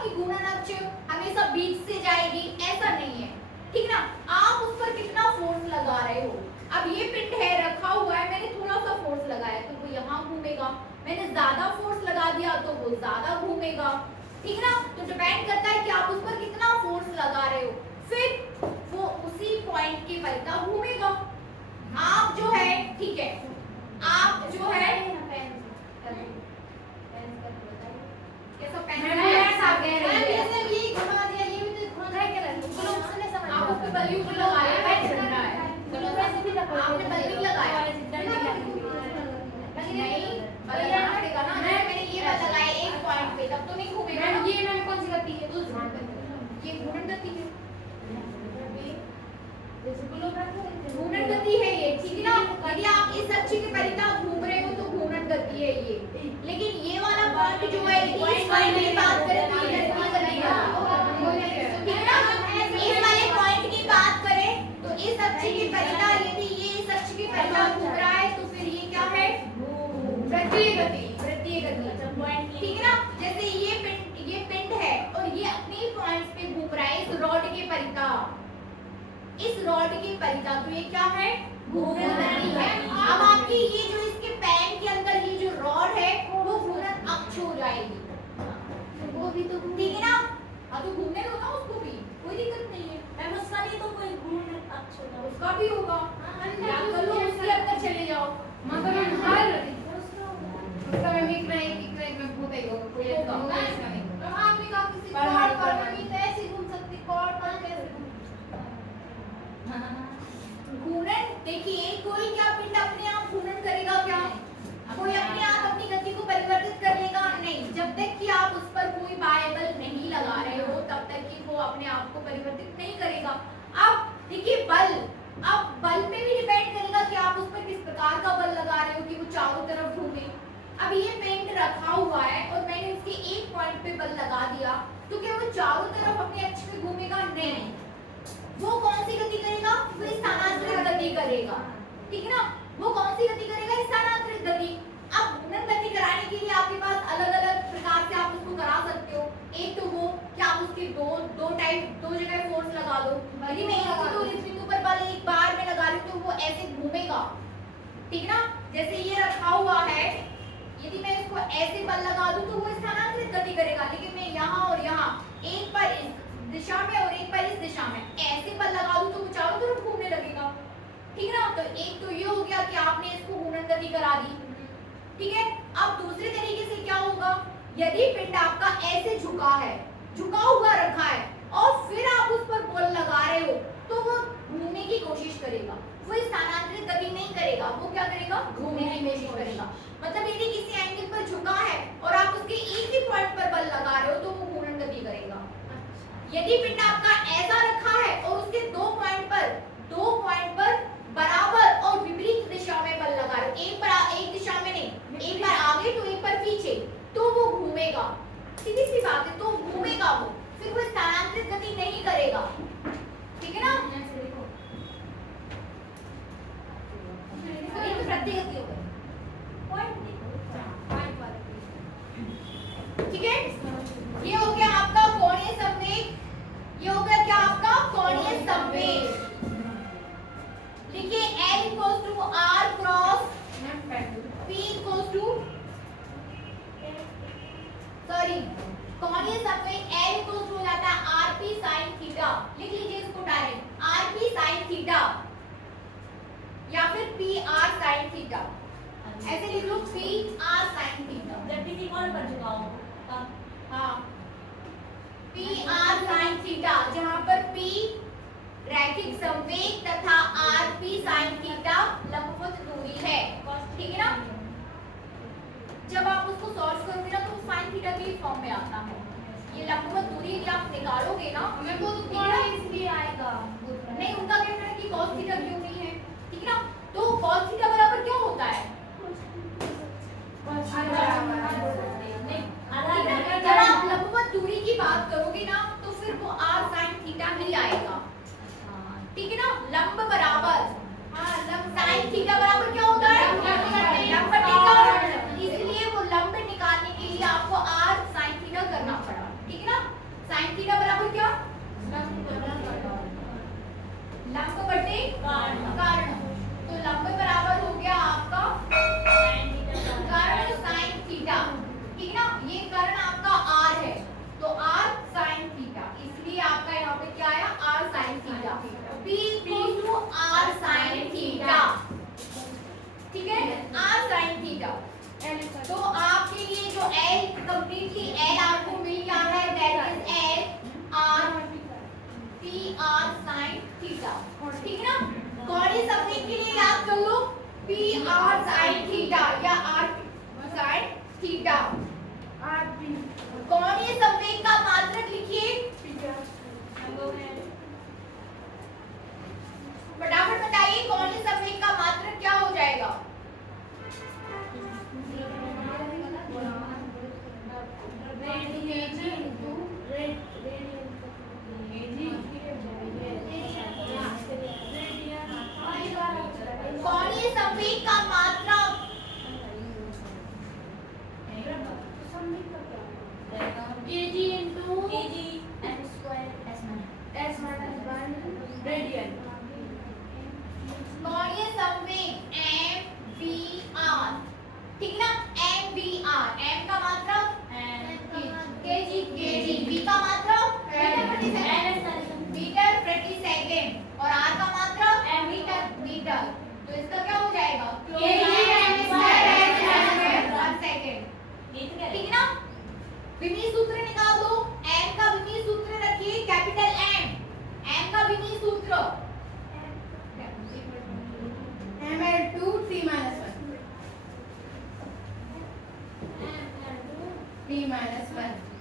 कि घूर्णन अक्ष हमेशा बीच से जाएगी, ऐसा नहीं है, ठीक ना। आप उस पर कितना फोर्स लगा रहे हो। अब ये पिंड है रखा हुआ है, मैंने थोड़ा सा फोर्स लगाया तो वो यहाँ घूमेगा, मैंने ज्यादा फोर्स लगा दिया तो वो ज्यादा घूमेगा, ठीक ना। तो डिपेंड करता है कि आप उस पर कितना फोर्स लगा रहे हो, फिर वो उसी पॉइंट के परिता घूमेगा। आप जो है, ठीक है, आप जो है कैसा पेन आप उस पे बलून लगाया है, आपने बलून लगाया नहीं, लगाना पड़ेगा ना। मैंने ये बात लगाया एक पॉइंट पे, तब तो नहीं घूमेगा। ये मैंने कौन सी गति है, ये घूर्णन गति है, घूर्णन घूर्णन गति है ये, ठीक है ना। यदि आप इस अक्ष के परिता घूम रहे हो तो घूर्णन गति है ये, लेकिन ये वाला पॉइंट जो है यदि इस वाले की बात करें तो ये गति करेगा, ठीक है ना। इस वाले पॉइंट की बात करें तो इस अक्ष के परिता, यदि ये इस अक्ष के परिता घूम रहा है तो फिर ये क्या है, वृत्तीय गति, वृत्तीय गति, ठीक है ना। जैसे ये पिंड है और ये अपने पॉइंट्स पे घूम रहा है इस रॉड के परिता, इस रॉड के परिता, तो ये क्या है, घूर्णन गति है। अब आपकी ये जो इसके पैन के अंदर ये जो रॉड है वो घूर्णन अक्ष हो जाएगी, वो भी तो ठीक है ना। हाँ तो घूमने दो ना उसको भी, कोई दिक्कत नहीं है। मैम उसका भी तो कोई घूर्णन अक्ष होगा। उसका भी होगा, या कर लो उसके अंदर चले जाओ, मतलब हर उसका में एक में होता ही होगा, कोई ऐसा होगा इसका नहीं। तो आपने कहा किसी पर कॉर्ड पर पर भी तो ऐसे घूम सकती, कॉर्ड पर कैसे घूर्णन। देखिए कोई क्या पिंड अपने आप घूर्णन करेगा क्या, कोई अपने आप अपनी गति को परिवर्तित कर लेगा नहीं। जब तक कि आप उस पर कोई बाह्य बल नहीं लगा रहे हो तब तक कि वो अपने आप को परिवर्तित नहीं करेगा। अब देखिए बल, अब बल पे भी डिपेंड करेगा कि आप उस पर किस प्रकार का बल लगा रहे हो कि वो चारों तरफ घूमे। अब ये पेंट रखा हुआ है और मैंने इसके एक पॉइंट पे बल लगा दिया तो क्या वो चारों तरफ अपने अक्ष पे घूमेगा, नहीं। वो कौन सी गति करेगा, वो स्थानांतरित गति करेगा, ठीक है ना। वो कौन सी गति करेगा, स्थानांतरित गति। अब घूर्णन गति कराने के लिए आपके पास अलग अलग प्रकार से आप उसको करा सकते हो। एक तो वो कि आप उसकी दो जगह फोर्स लगा दो, यदि मैं इस बिंदु पर बल एक बार में लगा रही हूँ तो वो ऐसे घूमेगा, ठीक है ना। जैसे ये रखा हुआ है, यदि मैं इसको ऐसे बल लगा दूं तो वो स्थानांतरित गति करेगा, लेकिन मैं यहाँ और यहाँ एक पर इस दिशा में और एक पर इस दिशा में ऐसे बल लगा दूं तो वो चारों तरफ घूमने लगेगा, ठीक है ना। तो एक तो ये हो गया कि आपने इसको घूर्णन गति करा दी, ठीक है। अब दूसरे तरीके से क्या होगा, यदि पिंड आपका ऐसे झुका है, झुका हुआ रखा है और फिर आप उस पर बल लगा रहे हो तो वो घूमने की कोशिश करेगा, वो स्थानांतरित गति नहीं करेगा, वो क्या करेगा, घूमने की कोशिश करेगा। मतलब यदि किसी एंगल पर झुका है और आप उसके एक ही पॉइंट पर बल लगा रहे हो तो वो घूर्णन गति करेगा। यदि पिंड आपका ऐसा रखा है और उसके दो पॉइंट पर बराबर और विपरीत दिशा में बल लगा रहे हो, एक दिशा में नहीं, एक बार आगे तो एक बार पीछे, तो वो घूमेगा, सीधी सी बात है, तो घूमेगा वो, फिर वो स्थानांतरित गति नहीं करेगा, ठीक है ना। ये तो प्रति गति हो गई, ठीक है। ये हो गया आपका कोणीय संवेग, ये हो गया क्या आपका कोणीय संवेग। लिखिए L equals to R cross P equals to, sorry कोणीय संवेग L equals to हो जाता है RP sin थीटा। लिख लीजिए इसको डायरेक्ट, RP sin थीटा या फिर PR sin थीटा, ऐसे लिख लो PR sin थीटा। जब किसी कॉल पर झुका हो हाँ, PR sin थीटा, जहाँ पर P रैखिक संवेग तथा RP sin थीटा लंबवत दूरी है, ठीक है ना। जब आप उसको सॉल्व करोगे ना तो sin थीटा के फॉर्म में आता है। ये लंबवत दूरी यदि आप निकालोगे ना, हमें वो तो थोड़ा इसलिए आएगा, नहीं उनका कहना है कि cos थीटा क्यों नहीं है, ठीक है ना। तो cos थीटा बराबर क्या होता है, जब आप लंबवत दूरी की बात करोगे ना तो फिर वो r sin थीटा ही आएगा, ठीक है ना। लंब बराबर, हाँ लंब sin थीटा बराबर क्या होता है, लंब टेकन, इसलिए वो लंब निकालने के लिए आपको r sin थीटा करना पड़ा, ठीक है ना। एल कंप्लीटली एल आपको मिल गया है, that is L R P R sine theta, ठीक है ना। कौड़ी समथिंग के लिए याद कर लो पी आर साइन थीटा या आर साइन थीटा। कौड़ी संवेग का मात्रक लिखिए, फटाफट बताइए कौड़ी संवेग का मात्रक क्या हो जाएगा। कौड़ी संवेग का मात्रक kg into kg m square s minus 1 radian। कौड़ीय संवेग एम वी आर, ठीक ना, एम वी आर, एम का मात्रक केजी, केजी, वी का मात्रक मीटर प्रति सेकंड और आर का मात्रक मीटर, मीटर। तो इसका क्या हो जाएगा पर सेकंड, ठीक है ना। विमीय सूत्र निकाल दो, एम का विमीय सूत्र रखिए कैपिटल एम, एम का विमीय सूत्र ml2 t minus 1